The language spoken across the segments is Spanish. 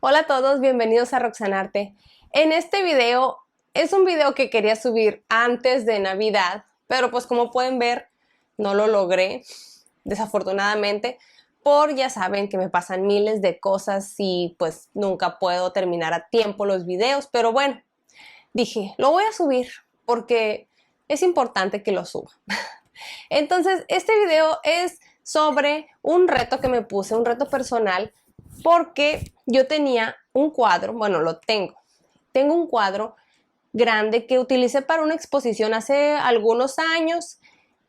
Hola a todos, bienvenidos a Roxanarte. En este video es un video que quería subir antes de Navidad, pero pues como pueden ver no lo logré, desafortunadamente, ya saben que me pasan miles de cosas y pues nunca puedo terminar a tiempo los videos, pero bueno, dije, lo voy a subir porque es importante que lo suba. Entonces, este video es sobre un reto que me puse, un reto personal, porque yo tenía un cuadro, bueno, lo tengo un cuadro grande que utilicé para una exposición hace algunos años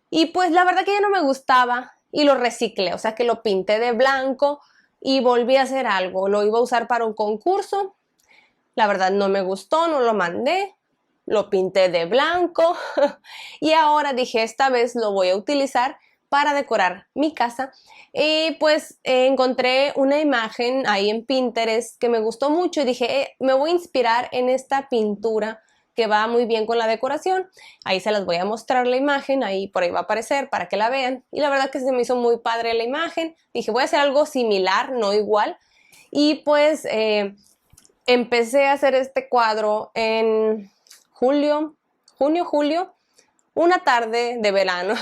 y pues la verdad que ya no me gustaba y lo reciclé, o sea que lo pinté de blanco y volví a hacer algo, lo iba a usar para un concurso, la verdad no me gustó, no lo mandé, lo pinté de blanco y ahora dije esta vez lo voy a utilizar para decorar mi casa y pues encontré una imagen ahí en Pinterest que me gustó mucho y dije me voy a inspirar en esta pintura que va muy bien con la decoración. Ahí se las voy a mostrar la imagen, ahí por ahí va a aparecer para que la vean y la verdad que se me hizo muy padre la imagen. Dije voy a hacer algo similar, no igual, y pues empecé a hacer este cuadro en julio, una tarde de verano.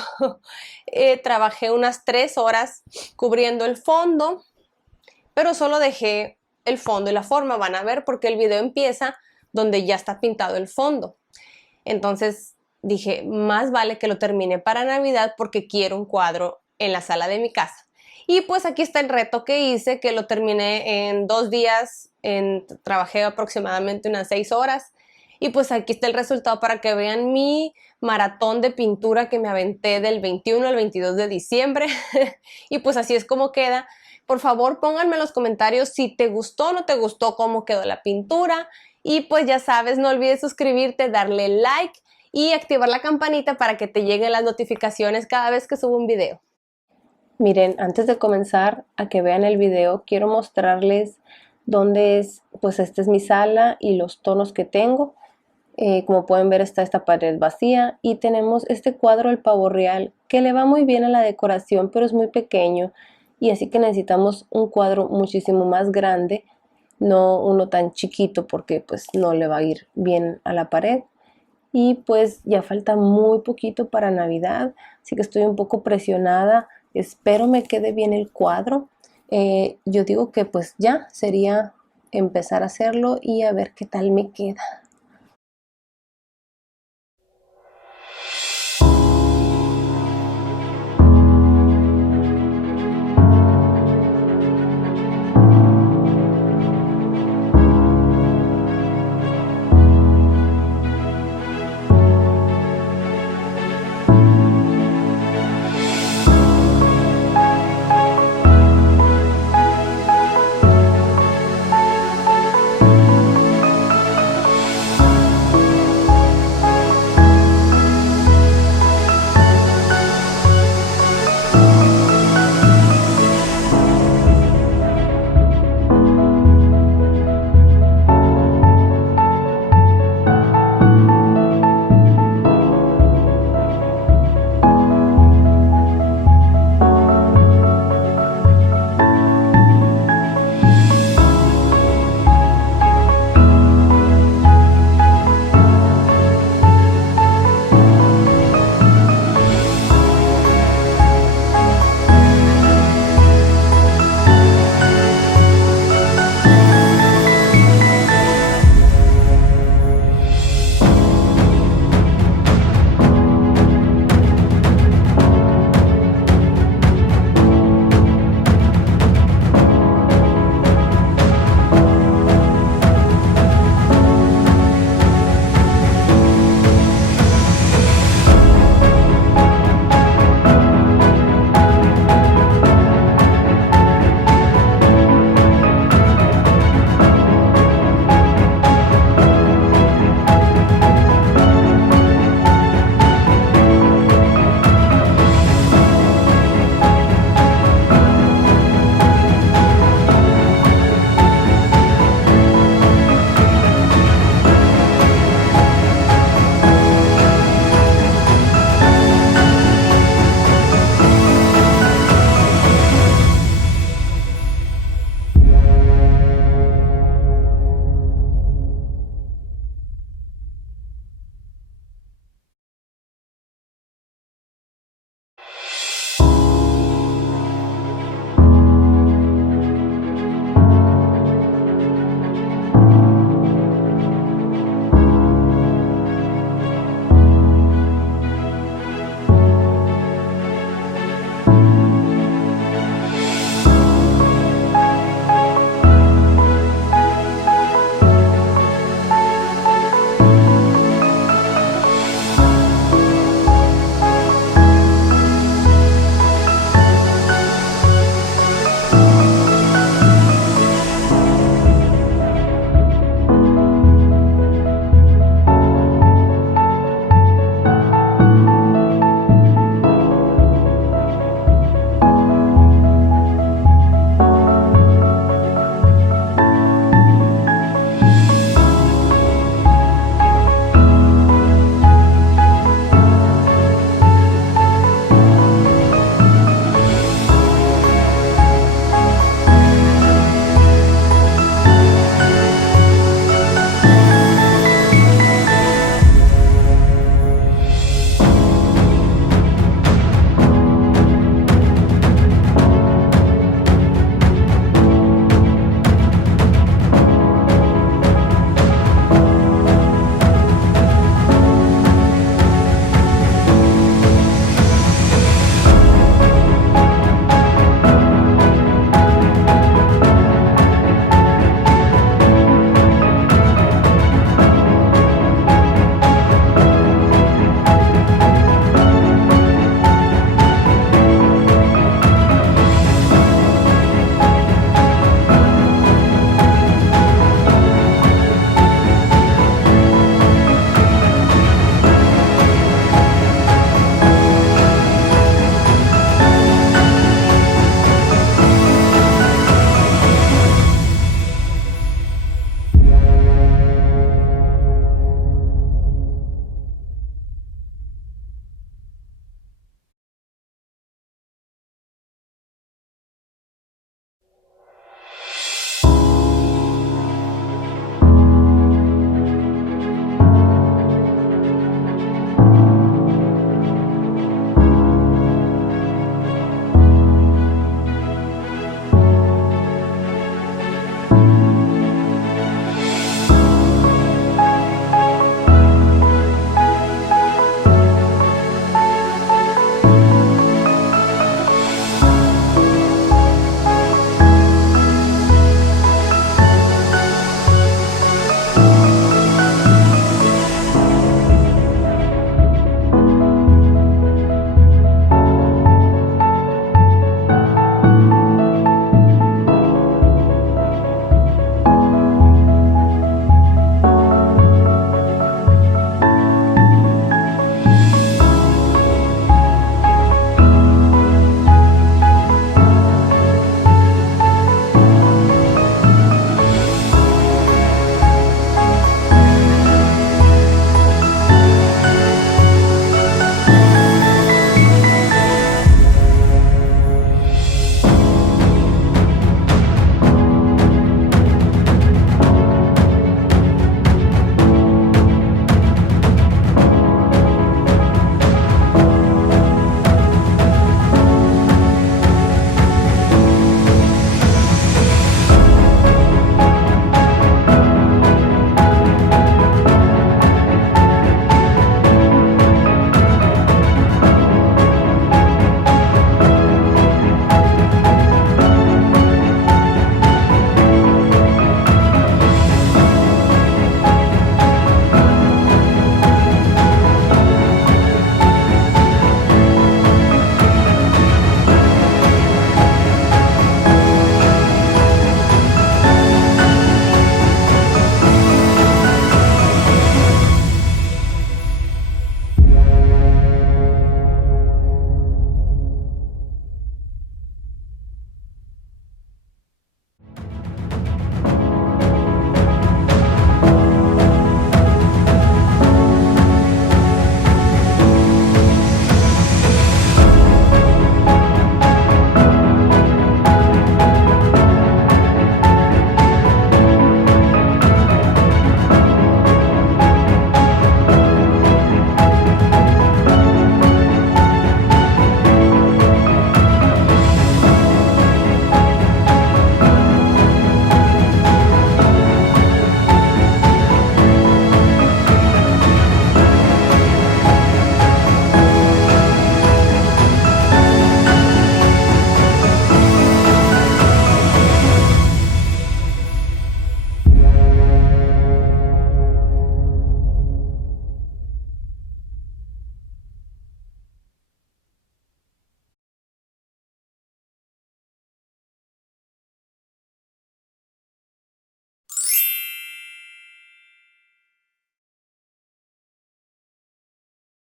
Trabajé unas 3 horas cubriendo el fondo, pero solo dejé el fondo y la forma, van a ver porque el video empieza donde ya está pintado el fondo. Entonces dije, más vale que lo termine para Navidad porque quiero un cuadro en la sala de mi casa. Y pues aquí está el reto que hice, que lo terminé en 2 días, trabajé aproximadamente unas 6 horas. Y pues aquí está el resultado para que vean mi maratón de pintura que me aventé del 21 al 22 de diciembre. Y pues así es como queda. Por favor, pónganme en los comentarios si te gustó o no te gustó cómo quedó la pintura. Y pues ya sabes, no olvides suscribirte, darle like y activar la campanita para que te lleguen las notificaciones cada vez que subo un video. Miren, antes de comenzar a que vean el video, quiero mostrarles dónde es, pues esta es mi sala y los tonos que tengo. Como pueden ver está esta pared vacía y tenemos este cuadro El pavo real que le va muy bien a la decoración, pero es muy pequeño y así que necesitamos un cuadro muchísimo más grande, no uno tan chiquito porque pues no le va a ir bien a la pared. Y pues ya falta muy poquito para Navidad, así que estoy un poco presionada, espero me quede bien el cuadro. Yo digo que pues ya sería empezar a hacerlo y a ver qué tal me queda.